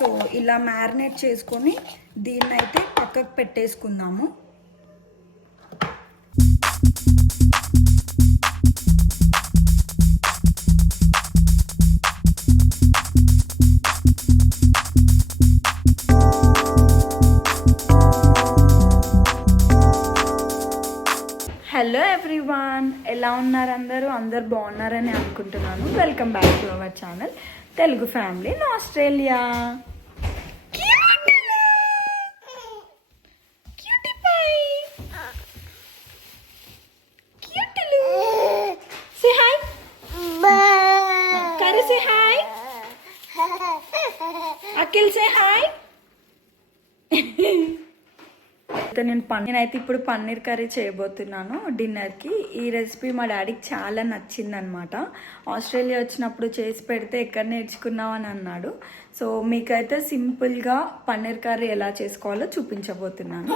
So ఇలా marinate చేసుకొని దీన్ని అయితే పక్కకు పెట్టేసుకుందాము. హలో ఎవ్రీవన్, ఎలా ఉన్నారు అందరూ బాగున్నారని అనుకుంటున్నాను. Welcome back to our channel Telugu family in Australia. Akhil say hi. నేనైతే ఇప్పుడు పన్నీర్ కర్రీ చేయబోతున్నాను డిన్నర్కి. ఈ రెసిపీ మా డాడీకి చాలా నచ్చిందనమాట. ఆస్ట్రేలియా వచ్చినప్పుడు చేసి పెడితే ఎక్కడ నేర్చుకున్నావు అని అన్నాడు. సో మీకైతే సింపుల్గా పన్నీర్ కర్రీ ఎలా చేసుకోవాలో చూపించబోతున్నాను.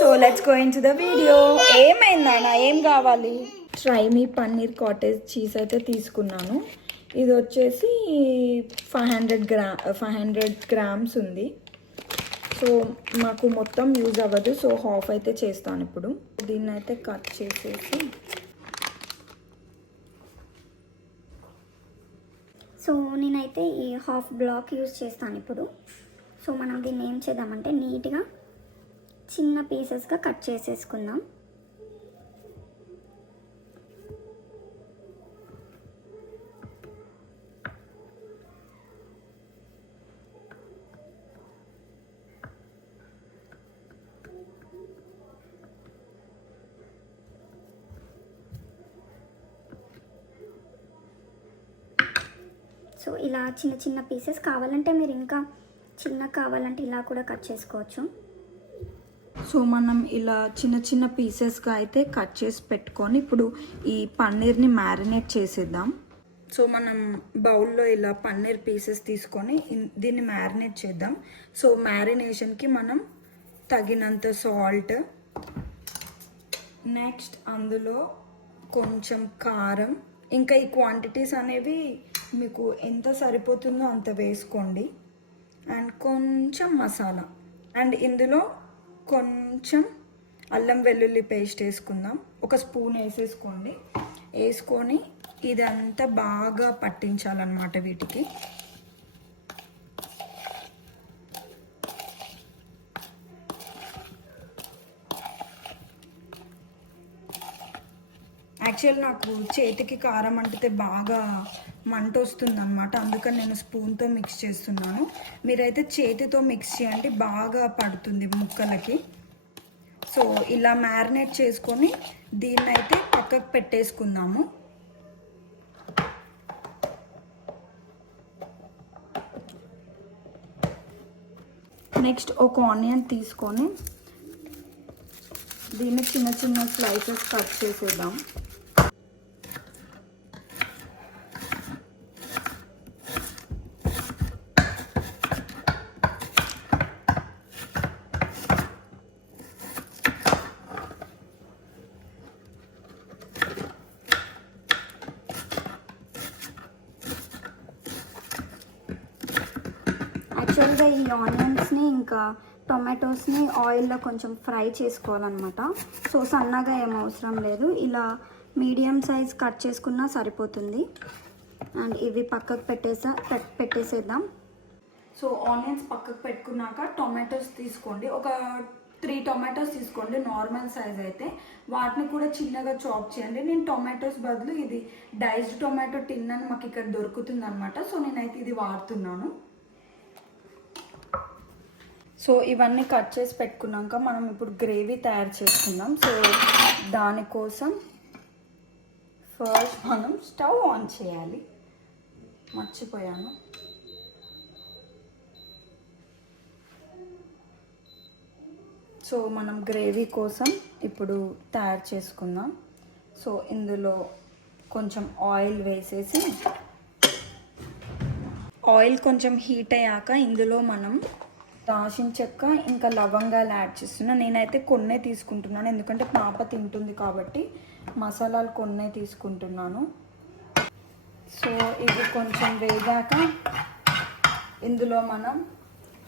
So let's go in to the video. ఏమైందన్నా, ఏం కావాలి? ట్రై మీ పన్నీర్ కాటేజ్ చీజ్ అయితే తీసుకున్నాను. ఇది వచ్చేసి 500 గ్రామ్స్ ఉంది. సో మాకు మొత్తం యూజ్ అవ్వదు, సో హాఫ్ అయితే చేస్తాను ఇప్పుడు. దీన్ని అయితే కట్ చేసేసి, సో నేనైతే ఈ హాఫ్ బ్లాక్ యూజ్ చేస్తాను ఇప్పుడు. సో మనం దీన్ని ఏం చేద్దామంటే నీట్గా చిన్న పీసెస్గా కట్ చేసేసుకుందాం. సో ఇలా చిన్న చిన్న పీసెస్ కావాలంటే మీరు ఇంకా చిన్న కావాలంటే ఇలా కూడా కట్ చేసుకోవచ్చు. సో మనం ఇలా చిన్న చిన్న పీసెస్గా అయితే కట్ చేసి పెట్టుకొని ఇప్పుడు ఈ పన్నీర్ని మ్యారినేట్ చేసేద్దాం. సో మనం బౌల్లో ఇలా పన్నీర్ పీసెస్ తీసుకొని దీన్ని మ్యారినేట్ చేద్దాం. సో మ్యారినేషన్కి మనం తగినంత సాల్ట్, నెక్స్ట్ అందులో కొంచెం కారం, ఇంకా ఈ క్వాంటిటీస్ అనేవి మీకు ఎంత సరిపోతుందో అంత వేసుకోండి. అండ్ కొంచెం మసాలా, అండ్ ఇందులో కొంచెం అల్లం వెల్లుల్లి పేస్ట్ వేసుకుందాం. ఒక స్పూన్ వేసేసుకోండి. వేసుకొని ఇదంతా బాగా పట్టించాలన్నమాట వీటికి. యాక్చువల్ నాకు చేతికి కారం అంటితే బాగా మంట వస్తుంది అనమాట, అందుకని నేను స్పూన్తో మిక్స్ చేస్తున్నాను. మీరైతే చేతితో మిక్స్ చేయండి, బాగా పడుతుంది ముక్కలకి. సో ఇలా మ్యారినేట్ చేసుకొని దీన్ని అయితే పక్కకు పెట్టేసుకుందాము. నెక్స్ట్ ఒక ఆనియన్ తీసుకొని దీన్ని చిన్న చిన్న స్లైసెస్ కట్ చేసేద్దాం. యాక్చువల్గా ఈ ఆనియన్స్ని ఇంకా టొమాటోస్ని ఆయిల్లో కొంచెం ఫ్రై చేసుకోవాలన్నమాట. సో సన్నగా ఏం అవసరం లేదు, ఇలా మీడియం సైజ్ కట్ చేసుకున్నా సరిపోతుంది. అండ్ ఇవి పక్కకు పెట్టేసేద్దాం. సో ఆనియన్స్ పక్కకు పెట్టుకున్నాక టొమాటోస్ తీసుకోండి. ఒక 3 టొమాటోస్ తీసుకోండి నార్మల్ సైజ్ అయితే. వాటిని కూడా చిన్నగా చాప్ చేయండి. నేను టొమాటోస్ బదులు ఇది డైస్డ్ టొమాటో టిన్ అని మాకు ఇక్కడ దొరుకుతుంది అనమాట. సో నేనైతే ఇది వాడుతున్నాను. సో ఇవన్నీ కట్ చేసి పెట్టుకున్నాక మనం ఇప్పుడు గ్రేవీ తయారు చేసుకుందాం. సో దానికోసం ఫస్ట్ మనం స్టవ్ ఆన్ చేయాలి, మర్చిపోయాను. సో మనం గ్రేవీ కోసం ఇప్పుడు తయారు చేసుకుందాం. సో ఇందులో కొంచెం ఆయిల్ వేసేసి, ఆయిల్ కొంచెం హీట్ అయ్యాక ఇందులో మనం దాల్చిన చెక్క ఇంకా లవంగాలు యాడ్ చేస్తున్నాను. నేనైతే కొన్నే తీసుకుంటున్నాను, ఎందుకంటే పాప తింటుంది కాబట్టి మసాలాలు కొన్నే తీసుకుంటున్నాను. సో ఇది కొంచెం వేగాక ఇందులో మనం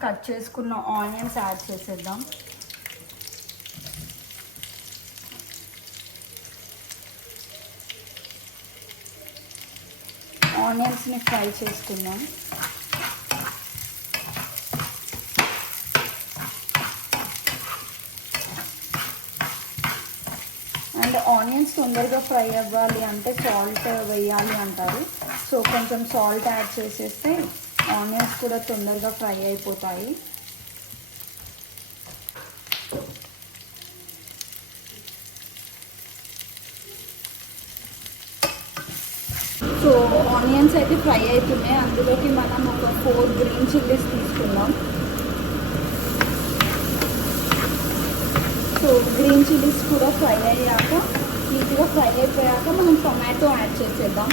కట్ చేసుకున్న ఆనియన్స్ యాడ్ చేసేద్దాం. ఆనియన్స్ని ఫ్రై చేసుకుందాం. అండ్ ఆనియన్స్ తొందరగా ఫ్రై అవ్వాలి అంటే సాల్ట్ వేయాలి అంటారు. సో కొంచెం సాల్ట్ యాడ్ చేసేస్తే ఆనియన్స్ కూడా తొందరగా ఫ్రై అయిపోతాయి. సో ఆనియన్స్ అయితే ఫ్రై అవుతున్నాయి. అందులోకి మనం ఒక 4 గ్రీన్ చిల్లీస్ తీసుకుందాం. సో గ్రీన్ చిల్లీస్ కూడా ఫ్రై అయ్యాక, నీట్గా ఫ్రై అయిపోయాక మనం టొమాటో యాడ్ చేసేద్దాం.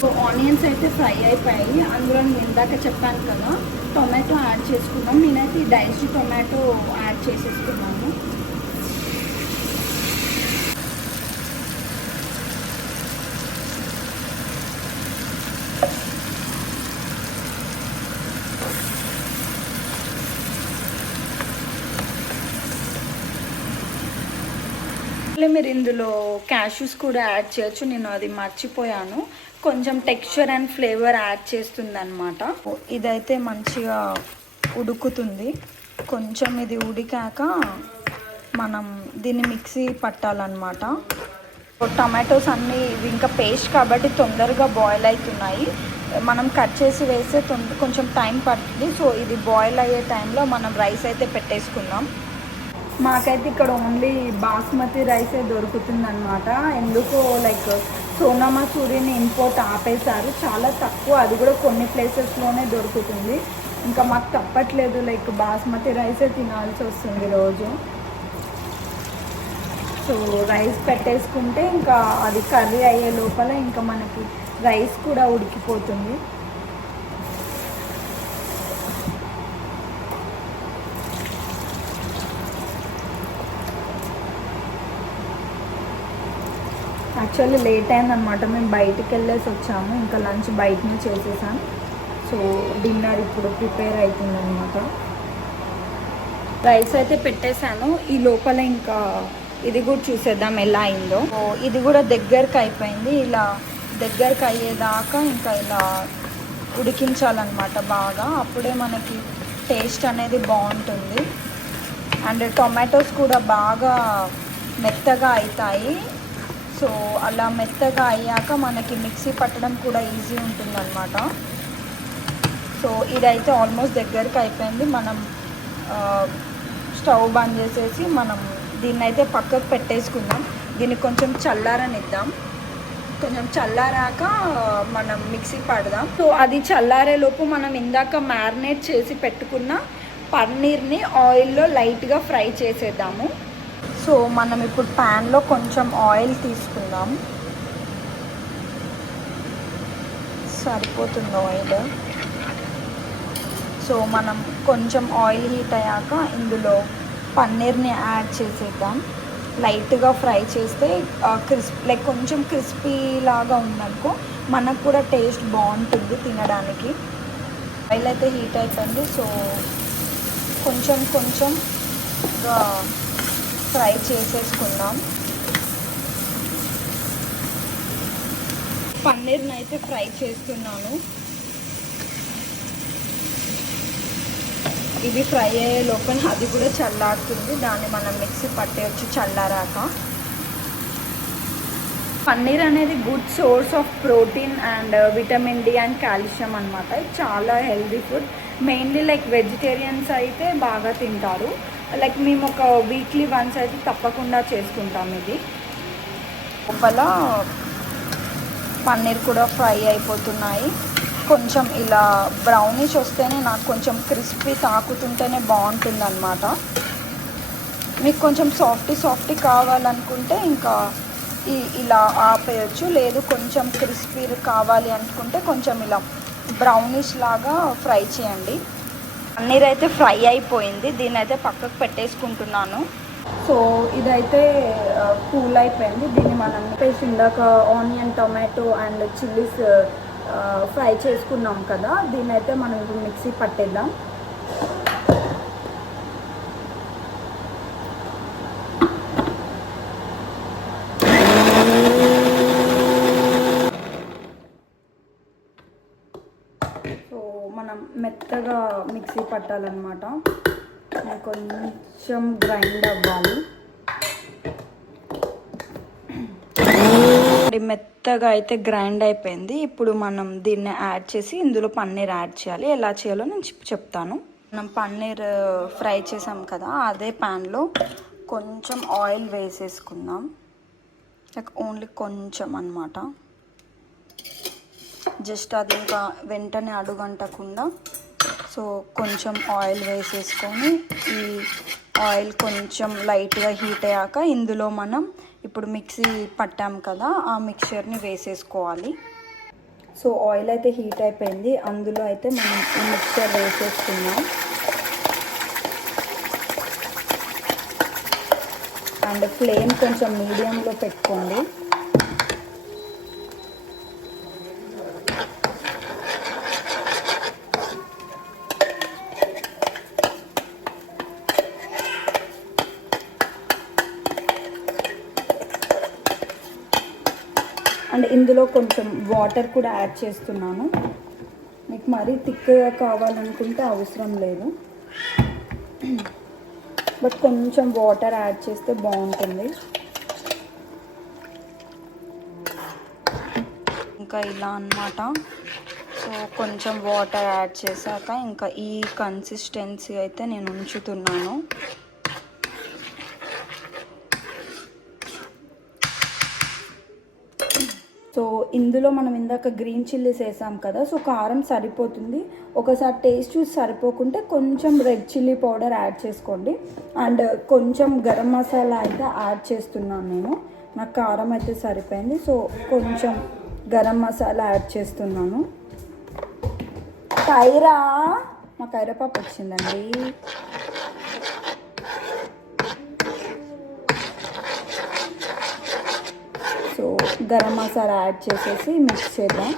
సో ఆనియన్స్ అయితే ఫ్రై అయిపోయాయి. అందులో నేను ఇందాక చెప్పాను కదా టొమాటో యాడ్ చేసుకున్నాం. నేనైతే ఈ డైస్డ్ టొమాటో యాడ్ చేసేసుకున్నాను. మీరు ఇందులో క్యాష్యూస్ కూడా యాడ్ చేయొచ్చు. నేను అది మర్చిపోయాను. కొంచెం టెక్స్చర్ అండ్ ఫ్లేవర్ యాడ్ చేస్తుంది అనమాట. ఇదైతే మంచిగా ఉడుకుతుంది. కొంచెం ఇది ఉడికాక మనం దీన్ని మిక్సీ పట్టాలన్నమాట. టమాటోస్ అన్నీ ఇవి ఇంకా పేస్ట్ కాబట్టి తొందరగా బాయిల్ అవుతున్నాయి. మనం కట్ చేసి వేస్తే కొంచెం టైం పడుతుంది. సో ఇది బాయిల్ అయ్యే టైంలో మనం రైస్ అయితే పెట్టేసుకుందాం. మాకైతే ఇక్కడ ఓన్లీ బాస్మతి రైసే దొరుకుతుంది అనమాట. ఎందుకో లైక్ సోనా మసూరిని ఇంపోర్ట్ ఆపేశారు. చాలా తక్కువ, అది కూడా కొన్ని ప్లేసెస్లోనే దొరుకుతుంది. ఇంకా మాకు తప్పట్లేదు, లైక్ బాస్మతి రైసే తినాల్సి వస్తుంది రోజు. సో రైస్ పెట్టేసుకుంటే ఇంకా అది కర్రీ అయ్యే లోపల ఇంకా మనకి రైస్ కూడా ఉడికిపోతుంది. యాక్చువల్లీ లేట్ అయిందనమాట. మేము బయటికి వెళ్ళేసి వచ్చాము. ఇంకా లంచ్ బయటనే చేసేసాం. సో డిన్నర్ ఇప్పుడు ప్రిపేర్ అవుతుందన్నమాట. రైస్ అయితే పెట్టేశాను. ఈ లోపల ఇంకా ఇది కూడా చూసేద్దాం ఎలా అయిందో. ఇది కూడా దగ్గరకు అయిపోయింది. ఇలా దగ్గరకు అయ్యేదాకా ఇంకా ఇలా ఉడికించాలన్నమాట బాగా. అప్పుడే మనకి టేస్ట్ అనేది బాగుంటుంది. అండ్ టొమాటోస్ కూడా బాగా మెత్తగా అవుతాయి. సో అలా మెత్తగా అయ్యాక మనకి మిక్సీ పట్టడం కూడా ఈజీ ఉంటుందన్నమాట. సో ఇదైతే ఆల్మోస్ట్ దగ్గరికి అయిపోయింది. మనం స్టవ్ బంద్ చేసేసి మనం దీన్ని అయితే పక్కకు పెట్టేసుకుందాం. దీన్ని కొంచెం చల్లారనిద్దాం. కొంచెం చల్లారాక మనం మిక్సీ పడదాం. సో అది చల్లారేలోపు మనం ఇందాక మ్యారినేట్ చేసి పెట్టుకున్న పన్నీర్ని ఆయిల్లో లైట్గా ఫ్రై చేసేద్దాము. సో మనం ఇప్పుడు ప్యాన్లో కొంచెం ఆయిల్ తీసుకుందాం. సరిపోతుంది ఆయిల్. సో మనం కొంచెం ఆయిల్ హీట్ అయ్యాక ఇందులో పన్నీర్ని యాడ్ చేసేద్దాం. లైట్గా ఫ్రై చేస్తే లైక్ కొంచెం క్రిస్పీ లాగా ఉందనుకో మనకు కూడా టేస్ట్ బాగుంటుంది తినడానికి. ఆయిల్ అయితే హీట్ అయిపోయింది. సో కొంచెం ఫ్రై చేసేసుకుందాం. పన్నీర్ని అయితే ఫ్రై చేస్తున్నాను. ఇది ఫ్రై అయ్యే లోపల అది కూడా చల్లారుతుంది. దాన్ని మనం మిక్సీ పట్టేయచ్చు చల్లారాక. పన్నీర్ అనేది good source of protein and vitamin D and calcium అనమాట. ఇది చాలా healthy food. Mainly like vegetarians అయితే బాగా తింటారు. లైక్ మేము ఒక వీక్లీ వన్స్ అయితే తప్పకుండా చేసుకుంటాం. ఇది లోపల పన్నీర్ కూడా ఫ్రై అయిపోతున్నాయి. కొంచెం ఇలా బ్రౌనిష్ వస్తేనే నాకు కొంచెం క్రిస్పీ తాకుతుంటేనే బాగుంటుంది అనమాట. మీకు కొంచెం సాఫ్టీ కావాలనుకుంటే ఇంకా ఇలా ఆపేయచ్చు. లేదు కొంచెం క్రిస్పీ కావాలి అనుకుంటే కొంచెం ఇలా బ్రౌనిష్ లాగా ఫ్రై చేయండి. పన్నీర్ అయితే ఫ్రై అయిపోయింది. దీన్ని అయితే పక్కకు పెట్టేసుకుంటున్నాను. సో ఇదైతే కూల్ అయిపోయింది. దీన్ని మనం పేస్ట్ ఇందాక onion, tomato and chillies fry చేసుకున్నాం కదా, దీన్ని అయితే మనం ఇప్పుడు మిక్సీ పట్టేద్దాం. సో మనం మెత్తగా మిక్సీ పట్టాలన్నమాట, కొంచెం గ్రైండ్ అవ్వాలి. మెత్తగా అయితే గ్రైండ్ అయిపోయింది. ఇప్పుడు మనం దీన్ని యాడ్ చేసి ఇందులో పన్నీర్ యాడ్ చేయాలి. ఎలా చేయాలో నేను చెప్తాను. మనం పన్నీర్ ఫ్రై చేసాం కదా, అదే ప్యాన్లో కొంచెం ఆయిల్ వేసేసుకుందాం. ఓన్లీ కొంచెం అన్నమాట. జస్ట్ అది ఇంకా వెంటనే అడుగంటకుండా సో కొంచెం ఆయిల్ వేసేసుకొని, ఈ ఆయిల్ కొంచెం లైట్గా హీట్ అయ్యాక ఇందులో మనం ఇప్పుడు మిక్సీ పట్టాం కదా ఆ మిక్చర్ని వేసేసుకోవాలి. సో ఆయిల్ అయితే హీట్ అయిపోయింది, అందులో అయితే మనం ఈ మిక్చర్ వేసేసుకున్నాం. అండ్ ఫ్లేమ్ కొంచెం మీడియంలో పెట్టుకోండి. అండ్ ఇందులో కొంచెం వాటర్ కూడా యాడ్ చేస్తున్నాను. మీకు మరీ థిక్గా కావాలనుకుంటే అవసరం లేదు, బట్ కొంచెం వాటర్ యాడ్ చేస్తే బాగుంటుంది. ఇంకా ఇలా అన్నమాట. సో కొంచెం వాటర్ యాడ్ చేశాక ఇంకా ఈ కన్సిస్టెన్సీ అయితే నేను ఉంచుతున్నాను. సో ఇందులో మనం ఇందాక గ్రీన్ చిల్లీస్ వేసాం కదా, సో కారం సరిపోతుంది. ఒకసారి టేస్ట్ చూసి సరిపోకుంటే కొంచెం రెడ్ చిల్లీ పౌడర్ యాడ్ చేసుకోండి. అండ్ కొంచెం గరం మసాలా అయితే యాడ్ చేస్తున్నాను నేను. నాకు కారం అయితే సరిపోయింది, సో కొంచెం గరం మసాలా యాడ్ చేస్తున్నాను. కైరా, మా కైరా పాప వచ్చిందండి. సో గరం మసాలా యాడ్ చేసేసి మిక్స్ చేద్దాం.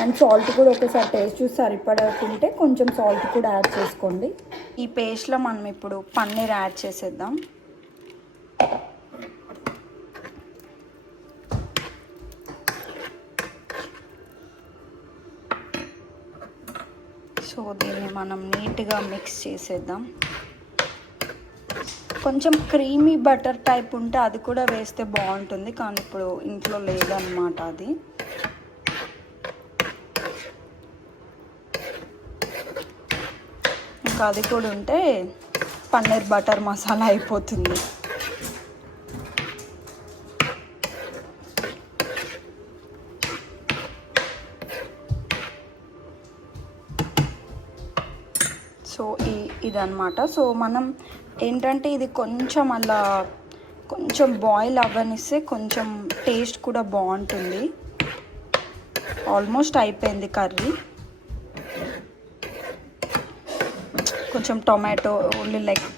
అండ్ సాల్ట్ కూడా ఒకసారి టేస్ట్ చూసి సరిపడకుంటే కొంచెం సాల్ట్ కూడా యాడ్ చేసుకోండి. ఈ పేస్ట్లో మనం ఇప్పుడు పన్నీర్ యాడ్ చేసేద్దాం. సో దీన్ని మనం నీట్గా మిక్స్ చేసేద్దాం. కొంచెం క్రీమీ బటర్ టైప్ ఉంటే అది కూడా వేస్తే బాగుంటుంది, కానీ ఇప్పుడు ఇంట్లో లేదన్నమాట అది. ఇంకా అది కూడా ఉంటే పన్నీర్ బటర్ మసాలా అయిపోతుంది. సో ఇదన్నమాట. సో మనం ఏంటంటే ఇది కొంచెం అలా కొంచెం బాయిల్ అవ్వనిస్తే కొంచెం టేస్ట్ కూడా బాగుంటుంది. ఆల్మోస్ట్ అయిపోయింది కర్రీ. కొంచెం టొమాటో ఓన్లీ లైక్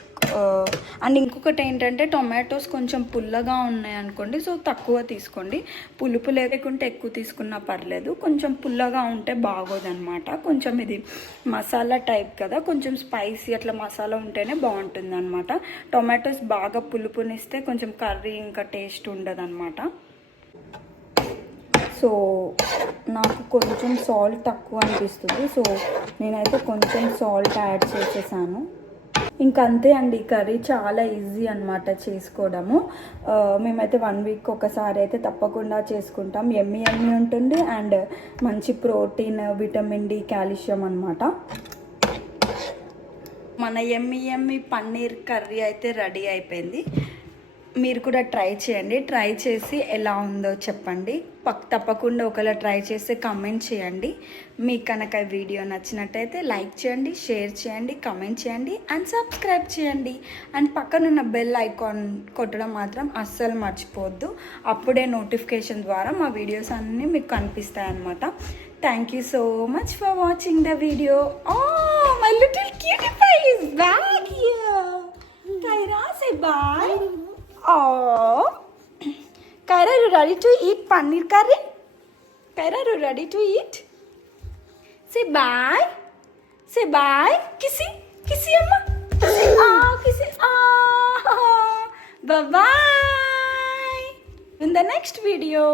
అండ్ ఇంకొకటి ఏంటంటే టొమాటోస్ కొంచెం పుల్లగా ఉన్నాయి అనుకోండి, సో తక్కువ తీసుకోండి. పులుపు లేకుంటే ఎక్కువ తీసుకున్నా పర్లేదు, కొంచెం పుల్లగా ఉంటే బాగోదన్నమాట. కొంచెం ఇది మసాలా టైప్ కదా, కొంచెం స్పైసీ అట్లా మసాలా ఉంటేనే బాగుంటుంది అనమాట. టొమాటోస్ బాగా పులుపునిస్తే కొంచెం కర్రీ ఇంకా టేస్ట్ ఉండదన్నమాట. సో నాకు కొంచెం సాల్ట్ తక్కువ అనిపిస్తుంది, సో నేనైతే కొంచెం సాల్ట్ యాడ్ చేసేసాను. ఇంకా అంతే అండి, కర్రీ చాలా ఈజీ అనమాట చేసుకోవడము. మేమైతే 1 వీక్ ఒకసారి అయితే తప్పకుండా చేసుకుంటాం. ఎమ్మి ఉంటుంది అండ్ మంచి ప్రోటీన్, విటమిన్ డి, కాల్షియం అనమాట. మన ఎమ్మి పన్నీర్ కర్రీ అయితే రెడీ అయిపోయింది. మీరు కూడా ట్రై చేయండి. ట్రై చేసి ఎలా ఉందో చెప్పండి. తప్పకుండా ఒకవేళ ట్రై చేస్తే కమెంట్ చేయండి. మీకు కనుక వీడియో నచ్చినట్టయితే లైక్ చేయండి, షేర్ చేయండి, కమెంట్ చేయండి అండ్ సబ్స్క్రైబ్ చేయండి. అండ్ పక్కనున్న బెల్ ఐకాన్ కొట్టడం మాత్రం అస్సలు మర్చిపోవద్దు. అప్పుడే నోటిఫికేషన్ ద్వారా మా వీడియోస్ అన్నీ మీకు కనిపిస్తాయి అన్నమాట. Thank you so much for watching the video. Oh, my little cutie pie is back here. Kaira, say bye. Oh, Kaira, are you ready to eat paneer curry? Kaira, are you ready to eat? Bye. Say bye. కిసి కిసి అమ్మ. కిసి bye. In the next video.